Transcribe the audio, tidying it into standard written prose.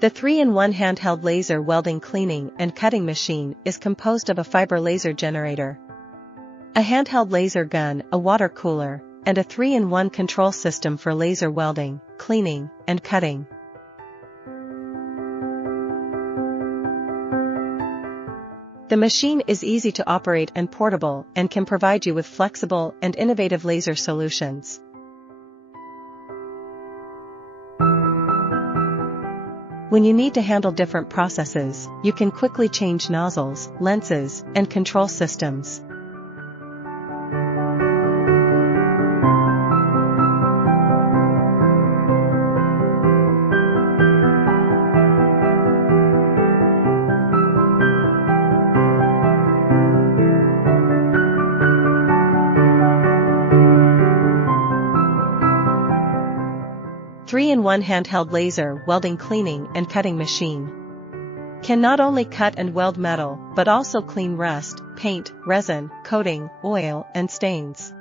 The 3-in-1 handheld laser welding cleaning and cutting machine is composed of a fiber laser generator, a handheld laser gun, a water cooler, and a 3-in-1 control system for laser welding, cleaning, and cutting. The machine is easy to operate and portable and can provide you with flexible and innovative laser solutions. When you need to handle different processes, you can quickly change nozzles, lenses, and control systems. Three-in-one handheld laser welding cleaning and cutting machine can not only cut and weld metal but also clean rust, paint, resin, coating, oil, and stains.